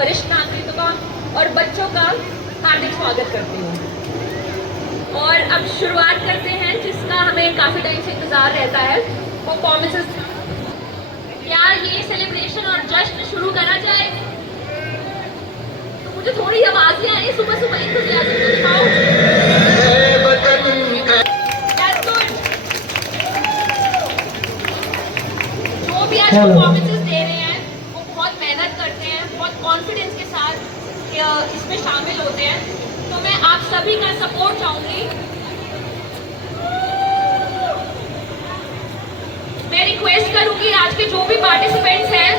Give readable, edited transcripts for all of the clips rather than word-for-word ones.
वरिष्ठ नागरिकों का और बच्चों का हार्दिक स्वागत करती हूँ। और अब शुरुआत करते हैं जिसका हमें काफ़ी टाइम से इंतज़ार रहता है, परफॉर्मेंसेस। क्या ये सेलिब्रेशन और जश्न शुरू करा जाए? तो मुझे थोड़ी आवाज़ नहीं आ रही, सुबह सुबह इंतज़ार तो दिखाओ। That's good. जो भी आज परफॉर्मेंसेस दे रहे हैं वो बहुत मेहनत करते हैं, बहुत कॉन्फिडेंस के साथ इसमें शामिल होते हैं, तो मैं आप सभी का सपोर्ट चाहूंगी। मैं रिक्वेस्ट करूंगी आज के जो भी पार्टिसिपेंट्स हैं,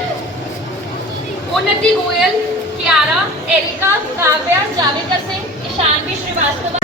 उन्नति गोयल, कियारा, एरिका, काव्या, जावेद सिंह, ईशानवी श्रीवास्तव।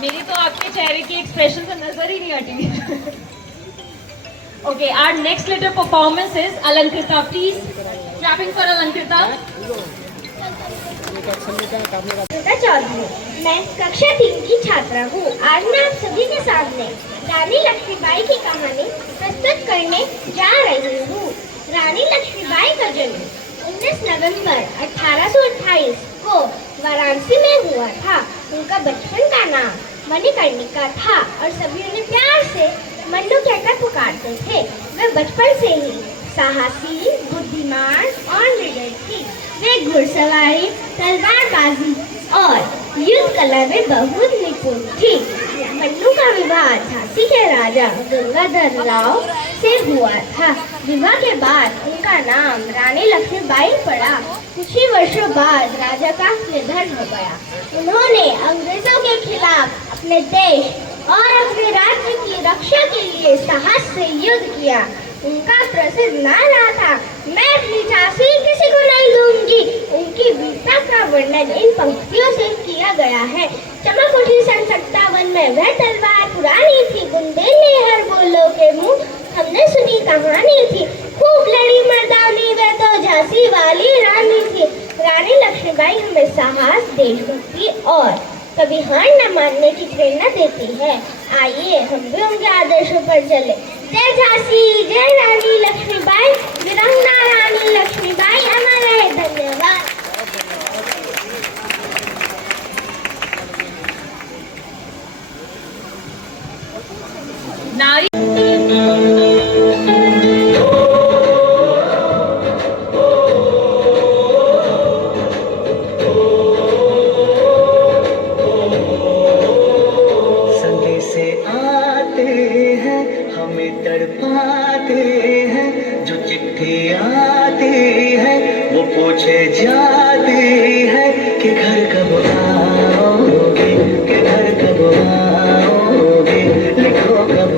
मेरी तो आपके चेहरे की एक्सप्रेशन से नजर ही नहीं हटी। Okay, our next little performance is Alankrita, please clapping for Alankrita. Chaudhary, मैं कक्षा 3 की छात्रा हूँ। आज मैं आप सभी के सामने रानी लक्ष्मीबाई की कहानी प्रस्तुत करने जा रही हूँ। रानी लक्ष्मीबाई का जन्म 19 नवंबर 1828 को वाराणसी में हुआ था। उनका बचपन का नाम मणिकर्णिका था और सभी उन्हें प्यार से मन्नू कहकर पुकारते थे। वे बचपन से ही साहसी, बुद्धिमान और निडर थी। वे घुड़सवारी, तलवारबाजी और युद्ध कला में बहुत निपुण थी। मन्नू का विवाह झांसी के राजा गंगाधर राव से हुआ था। विवाह के बाद उनका नाम रानी लक्ष्मीबाई पड़ा। कुछ ही वर्षों बाद राजा का निधन हो गया। उन्होंने अंग्रेजों के खिलाफ अपने देश और अपने राज्य की रक्षा के लिए साहस से युद्ध किया। उनका प्रसिद्ध नारा था, मैं अपनी झांसी किसी को नहीं दूंगी। उनकी वीरता का वर्णन इन पंक्तियों से किया गया है। चमक उठी सन 57 में वह तलवार पुरानी थी, बुंदेली हर बोलो के मुंह हमने सुनी कहानी थी। खूब लड़ी मर्दानी, वह तो झांसी वाली रानी थी। रानी लक्ष्मीबाई हमें साहस, देशभक्ति और कभी हार न मानने की प्रेरणा देती है। आइए हम भी उनके आदर्शों पर चले। जय झांसी, जय रानी लक्ष्मीबाई, वीरांगना रानी लक्ष्मीबाई अमर रहे। धन्यवाद। नारी तड़पाते हैं, जो चिट्ठी आती है वो पूछे जाती है कि घर कब आओगे, कि घर कब आओगे, लिखो कब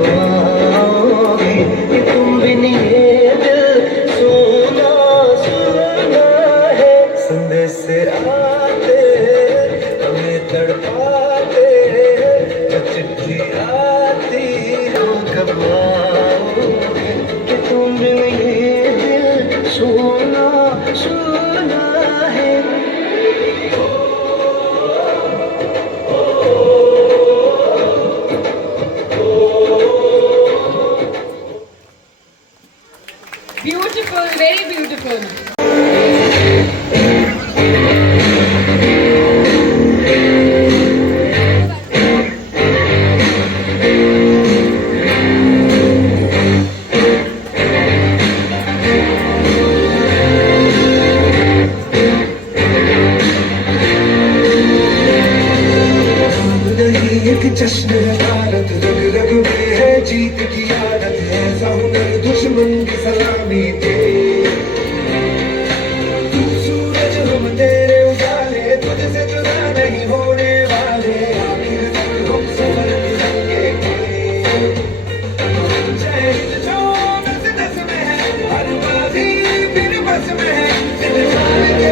आओगे, कि तुम बिन ये दिल सोना सोना है। संदेश आते हमें तड़पाते हैं, जो चिट्ठी आती है कब आओगे, कि तुम बिन ये दिल सोना सोना है। Beautiful, very beautiful. एक जश्न है भारत, रग रग में है जीत की आदत, ऐसा हुनर दुश्मन की सलामी थे। तू सूरज हम तेरे उजाले, तुझसे जुदा नहीं होने वाले, आखिर तक हम सफर तिरंगे के। जय हिंद जो नस नस में है, हर बाजी फिर बस में है, दिल जान के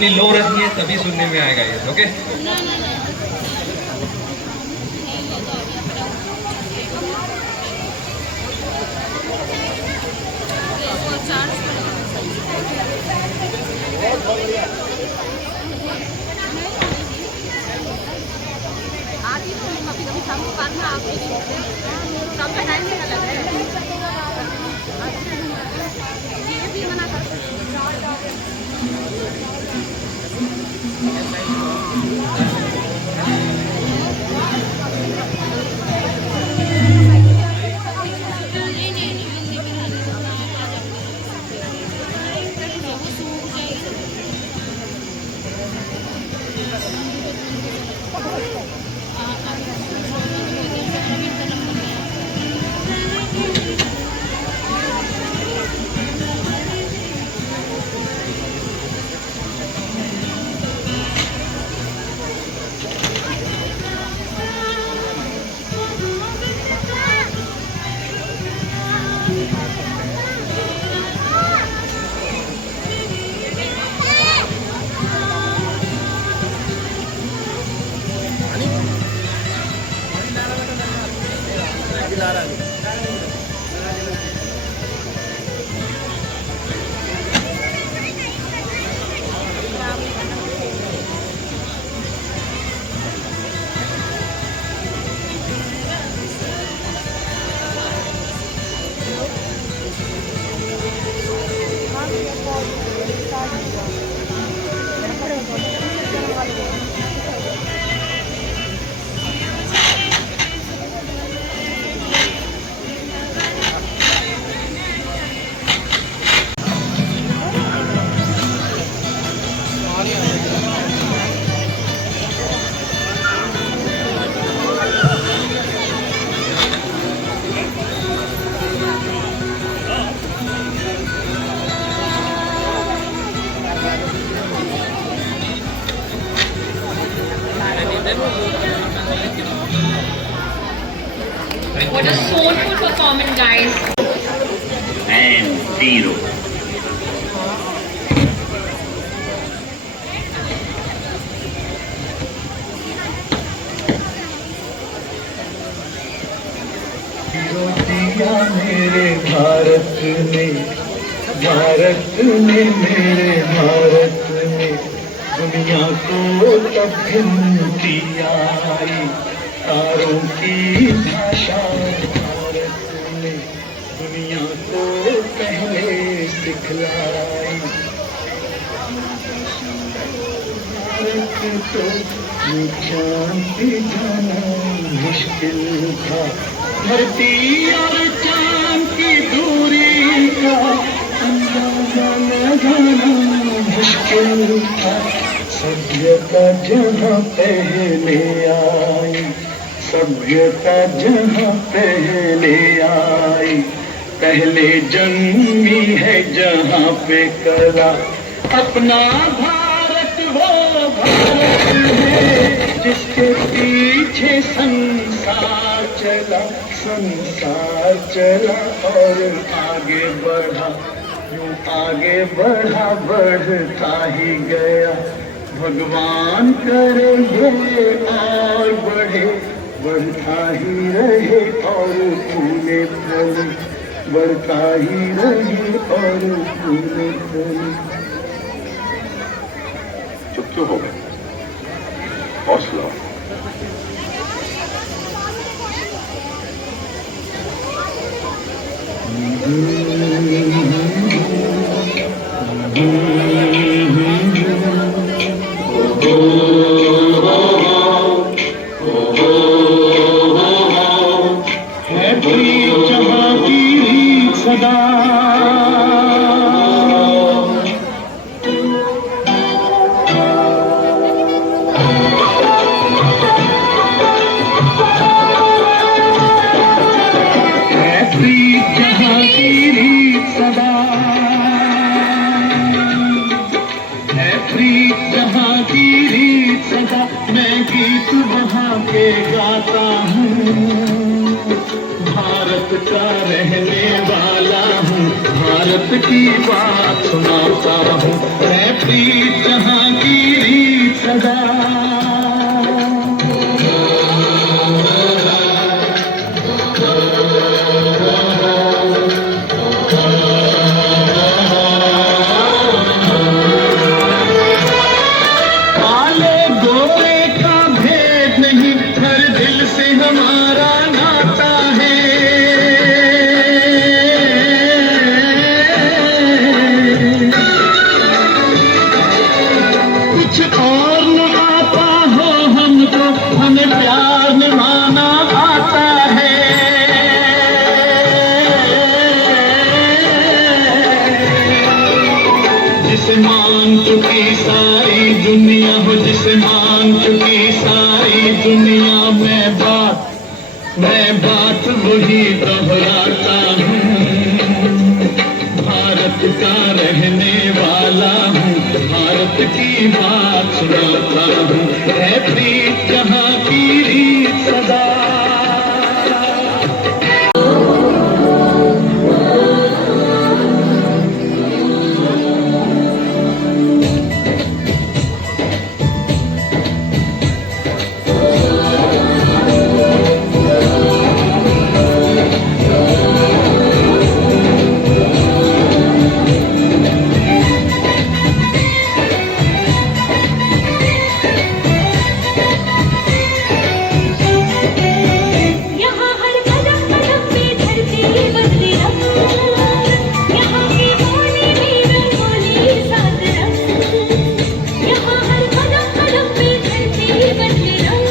अपनी लो रखिए तभी सुनने में आएगा ये। ओके आती तो कभी कभी शाम को बाद में आप शाम का टाइम नहीं लग रहा है ये भी मना कर What a soulful performance, guys. And 0. दिया मेरे भारत ने, भारत ने, मेरे भारत ने दुनिया को तब हिंदी आई, तारों की भाषा भारत ने दुनिया को पहले सिखलाई। भारत तो शांति जाना मुश्किल था, धरती और चांद की दूरी का अंदाजा लगाना मुश्किल था। सभ्यता जहाँ पहले आई, सभ्यता जहाँ पहले आई, पहले जन्मी है जहाँ पे कला। अपना भारत वो भारत है जिसके पीछे संसार चला, संसार चला और आगे बढ़ा, यूं आगे बढ़ा बढ़ता ही गया। भगवान करे ये और बढ़े, बढ़ता ही रहे और फूले फले, बढ़ता ही रहे और फूले फले। चुप क्यों हो गए? हौसला। मैं गीत वहाँ के गाता हूँ, भारत का रहने वाला हूँ, भारत की बात सुनाता हूँ। मैं प्रीत जहाँ प्यार निभाना आता है। जिसे मान चुकी सारी दुनिया हो, जिसे मान चुकी सारी दुनिया, मैं बात वही दोहराता हूँ। भारत का रहने वाला हूँ, भारत की बात सुनाता हूँ। है प्रीत जहाँ की रीत सदा। यहाँ हर कदम कदम पे धरती बदली रंग, यहाँ की बोली में रंगोली सात रंग। यहाँ हर कदम कदम पे धरती बदली रंग,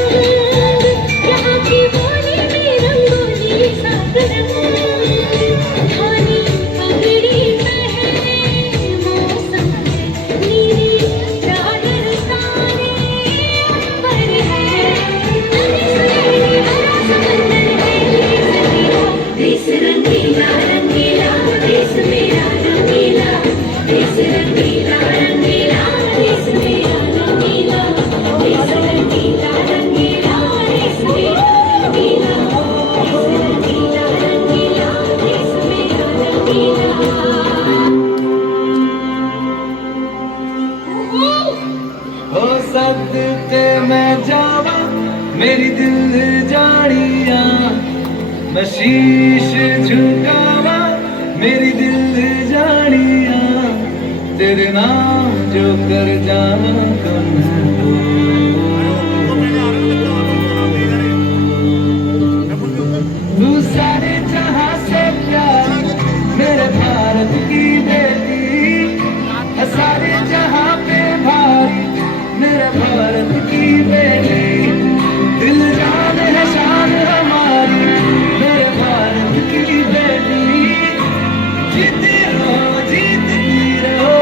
यहाँ की बोली में रंगोली सात रंग। धानी पगड़ी पहने मौसम है, नीली चादर ताने अंबर है। देश रंगीला रंगीला, देश मेरा रंगीला, देश रंगीला रंगीला, देश मेरा रंगीला, देश रंगीला रंगीला, देश मेरा रंगीला, देश रंगीला रंगीला, देश मेरा रंगीला। हो सदके मैं जावा मेरी दिल जानिया, मैं शीश झुकावा मेरी दिल जानिया, तेरे नाम जो कर जावा तुमको। तू सारे जहां से प्यार मेरे भारत की बेटी, सारे जहां पे भारी मेरे भारत की बेटी। दिल जान है शान हमारी मेरे भारत की बेटी। जीती रहो जीतती रहो।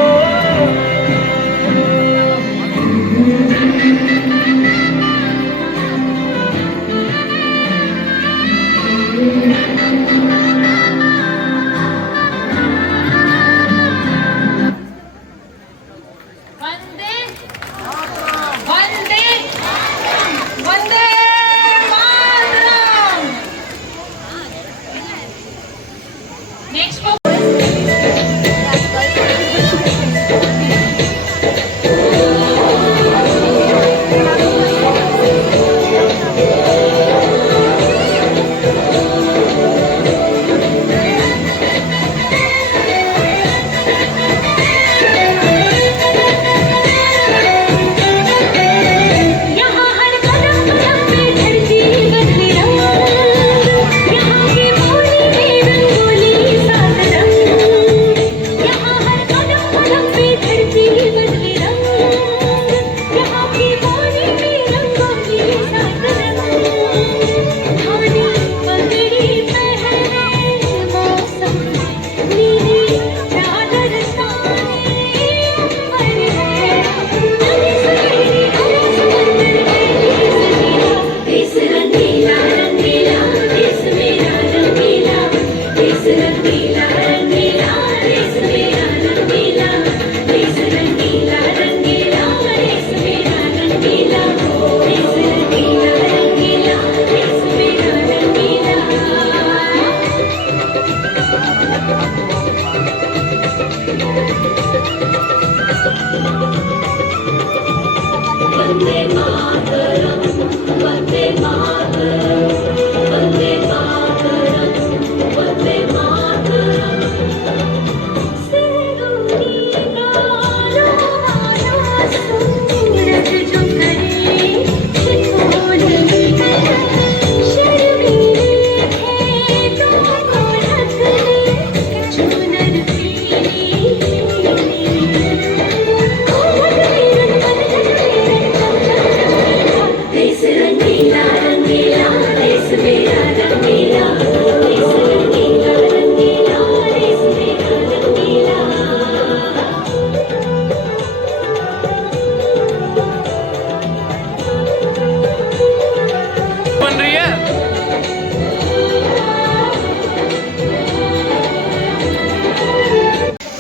सुन रही है?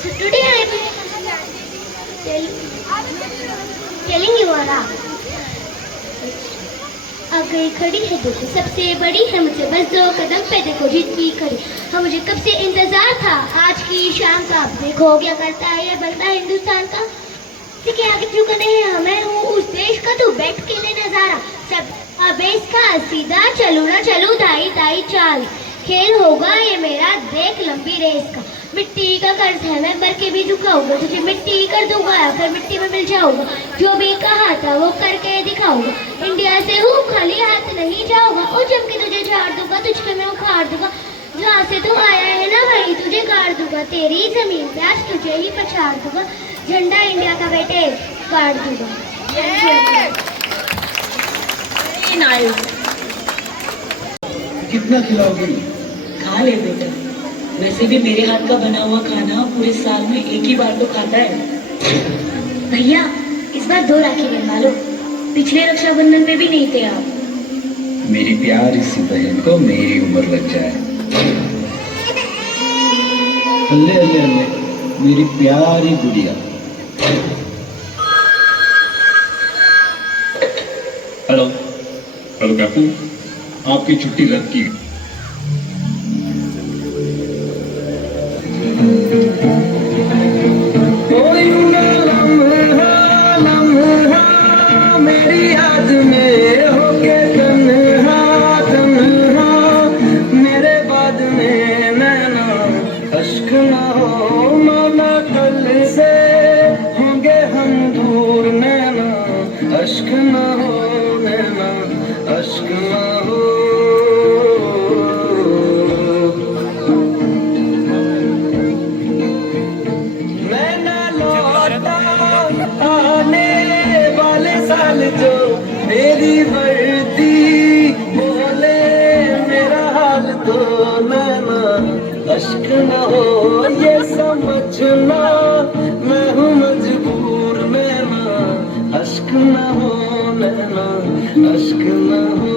So today I will telling you all आ गई खड़ी है देखो सबसे बड़ी है मुझसे बस 2 कदम पे देखो जीत की खड़ी हाँ मुझे कब से इंतजार था आज की शाम का देखो क्या करता है ये बंदा हिंदुस्तान का ठीक है आगे झुकने हैं मैं हूँ उस देश का तू बैठ के ले नजारा सब अब इसका सीधा चलू ना चलू दाई दाई चाल खेल होगा ये मेरा देख लंबी रेस का मिट्टी का कर्ज है मैं मर के भी झुकाऊंगा तुझे मिट्टी कर दूंगा या फिर मिट्टी में मिल जाऊंगा जो भी कहा था वो करके दिखाऊंगा इंडिया से हूँ खाली हाथ नहीं जाऊंगा ओ जम के तुझे झाड़ दूंगा तुझको मैं उखाड़ दूंगा जहाँ से तू आया है ना वहीं तुझे गाड़ दूंगा तेरी जमीन पे आज तुझे ही पछाड़ दूंगा झंडा इंडिया का बेटे गाड़ दूंगा कितना खिलाओगी? खा ले बेटा वैसे भी मेरे हाथ का बना हुआ खाना पूरे साल में एक ही बार तो खाता है। भैया इस बार 2 राखी बनवा लो पिछले रक्षाबंधन में भी नहीं थे आप। मेरी प्यारी सी बहन को मेरी उम्र लग जाए। अल्ले अल्ले अल्ले मेरी प्यारी गुड़िया। हेलो हेलो कैप्टन, आपकी छुट्टी रद्द की। मेरी याद में होके तन्हा तन्हा मेरे बाद में नैना अश्क ना हो माना कल से होंगे हम दूर नैना अश्क ना हो नैना अश्क ना हो मैं ना लौटा आने वाले साल जो मेरी वर्दी बोले मेरा हाल तो नैना अश्क न हो ये समझना मैं हूँ मजबूर नैना अश्क न हो नैना अश्क न हो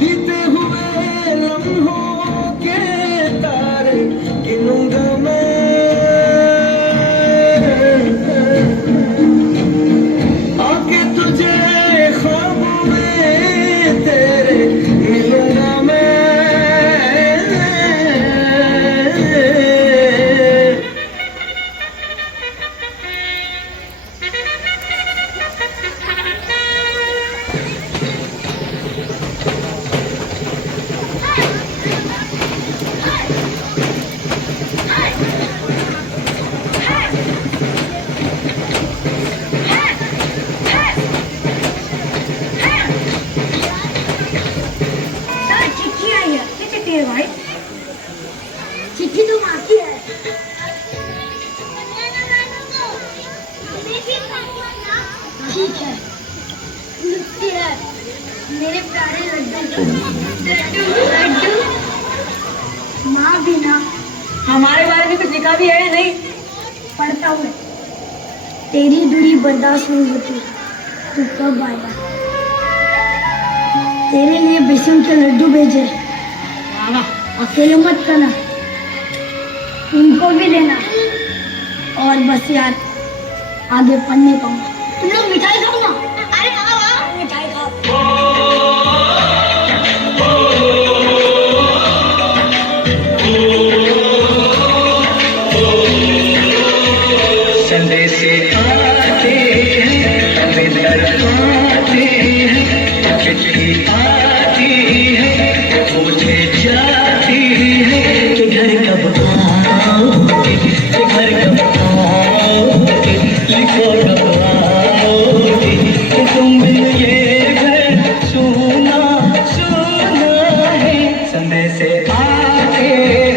बीते हुए लम्हों के तारे गिनूंगा मैं आके तुझे ख्वाबों में तेरे मिलूंगा मैं चिट्ठी आई है क्या चिट्ठी है भाई चिट्ठी तो माँ की है ठीक है लिखती है मेरे प्यारे लड्डू लड्डू लड्डू माँ बिना हमारे बारे में कुछ लिखा भी है नहीं? पढ़ता हूँ तेरी दूरी बर्दाश्त नहीं होती तू कब आया तेरे लिए बेसन के लड्डू भेजे अकेले मत करना इनको भी लेना और बस यार आगे पढ़ने पाऊंगा तुम लोग मिठाई खाओ ना अरे आओ आओ मिठाई खाओ संदेश आते हैं हमें दरपाते हैं चिट्ठी आती है पूछे जाती है कि घर कब आओगे कि घर कब आओगे लिखो कब आओगे कि तुम बिन ये घर सुना सुना है संदेश आते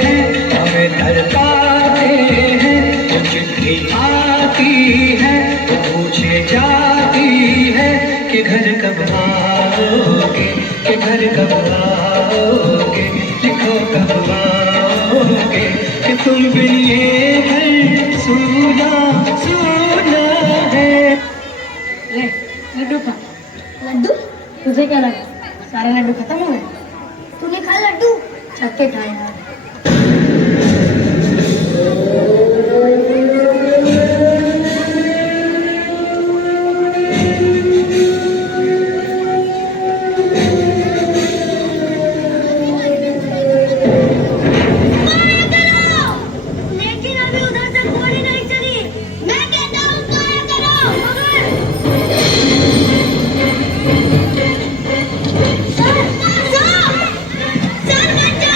हैं हमें दरपाते हैं चिट्ठी आती है पूछे जाती कब आओगे, कि घर कब आओगे, लिखो कब आओगे, कि तुम बिन ये घर सूना सूना है। ले लड्डू खा। लड्डू? तुझे क्या लगा सारे लड्डू खत्म हो गए? तूने खा लड्डू? छक के खाए यार। लेकिन अभी उधर से गोली नहीं चली। मैं कहता हूँ फायर करो। सर, बच्चा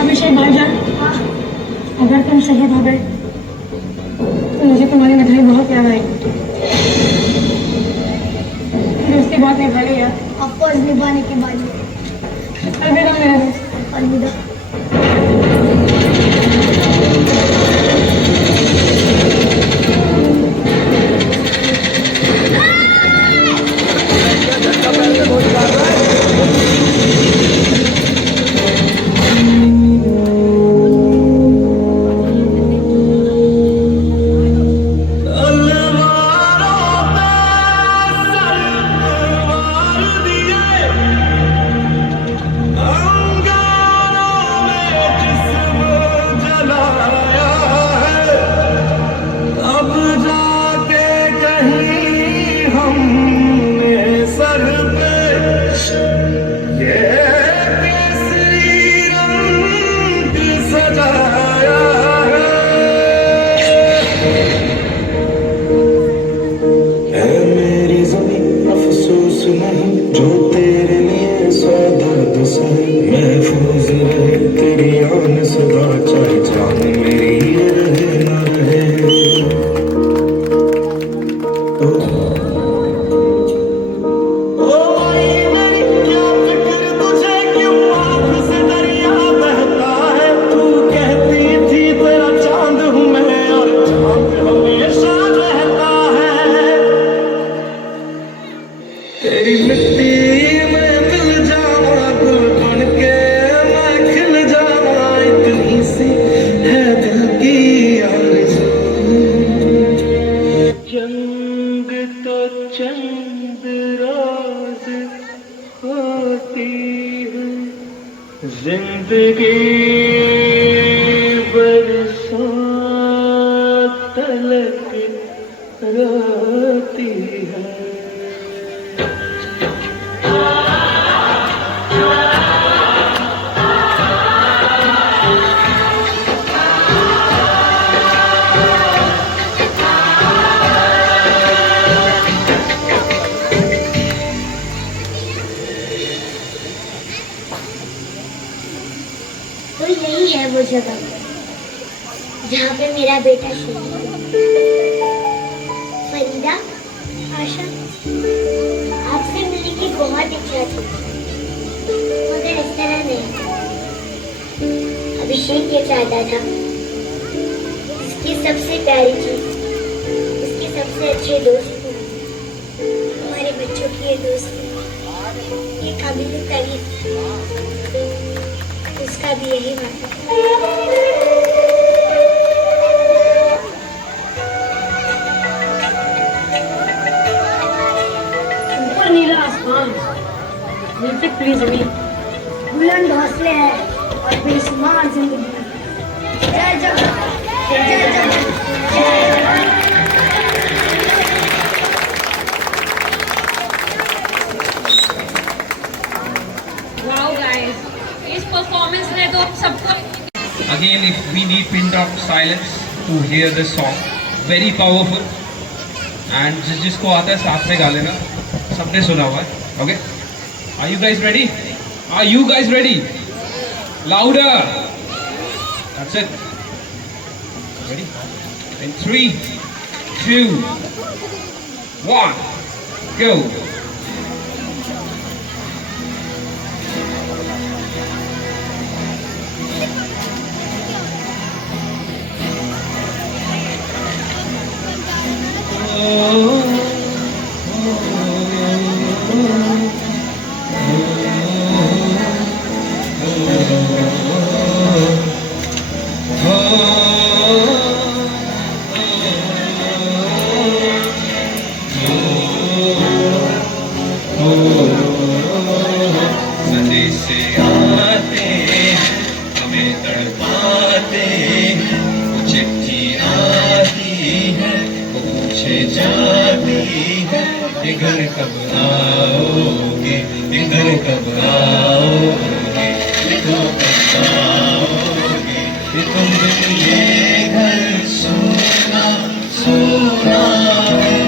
अभिषेक भाईजान, अगर तुम शहीद हो गए तो मुझे तुम्हारी मिठाई बहुत याद आएगी। दोस्ती बहुत निभा ली यार। ऑफकोर्स निभाने के बाद अलविदा मेरा दोस्त। अलविदा। जिंदगी बरसों तलक रोती है। तो यही है वो जगह जहाँ पे मेरा बेटा शहीद। फरीदा, आशा, आपसे मिलने की बहुत इच्छा थी, मगर इस तरह नहीं। अभिषेक ये चाहता था इसकी सबसे प्यारी चीज, इसके सबसे अच्छे दोस्त, हमारे बच्चों की ये दोस्ती, ये काबिल तारीफ, उसका भी यही वादा। ऊपर नीला आसमान, नीचे खुली जमीन, बुलंद हौसले हैं और बेशुमार जिंदगी। जय जवान, जय जवान, जय जवान। वाओ गाइस, इस परफॉर्मेंस ने तो सबको Again, if we need pin drop silence to hear this song, very powerful. And जिसको आता है साथ में गा लेना, सबने सुना हुआ है, okay? Are you guys ready? Are you guys ready? Louder! That's it. Ready? In 3, 2, 1, go! संदेशे आते हमें तड़पाते, वो चिट्ठी आती है वो पूछे जाती है, ये घर कब आओगे, ये घर कब आओगे, ये तो कब आओगे, ये तुम बिन ये घर सोना सोना है।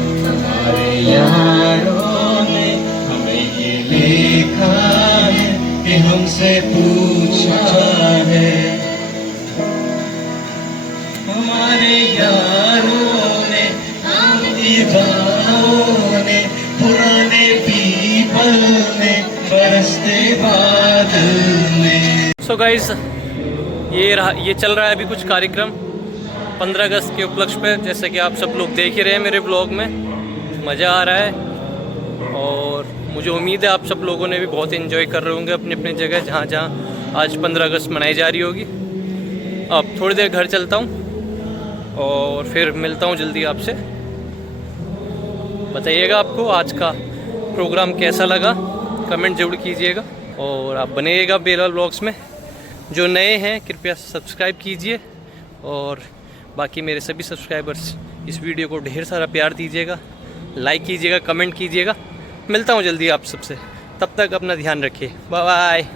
हमारे यारों ने हमें ये लिखा है कि हमसे पूछा है, हमारे यारों ने हम दीवारों ने पुराने पीपल ने बरसते बादल में। सो गाइस, ये चल रहा है अभी कुछ कार्यक्रम 15 अगस्त के उपलक्ष्य पे, जैसे कि आप सब लोग देख ही रहे हैं मेरे ब्लॉग में। मज़ा आ रहा है और मुझे उम्मीद है आप सब लोगों ने भी बहुत एंजॉय कर रहे होंगे अपनी अपनी जगह, जहाँ जहाँ आज 15 अगस्त मनाई जा रही होगी। अब थोड़ी देर घर चलता हूँ और फिर मिलता हूँ जल्दी आपसे। बताइएगा आपको आज का प्रोग्राम कैसा लगा, कमेंट ज़रूर कीजिएगा और आप बनेगा बेलाल ब्लॉग्स में। जो नए हैं कृपया सब्सक्राइब कीजिए और बाकी मेरे सभी सब्सक्राइबर्स इस वीडियो को ढेर सारा प्यार दीजिएगा, लाइक कीजिएगा, कमेंट कीजिएगा। मिलता हूँ जल्दी आप सबसे, तब तक अपना ध्यान रखिए। Bye bye.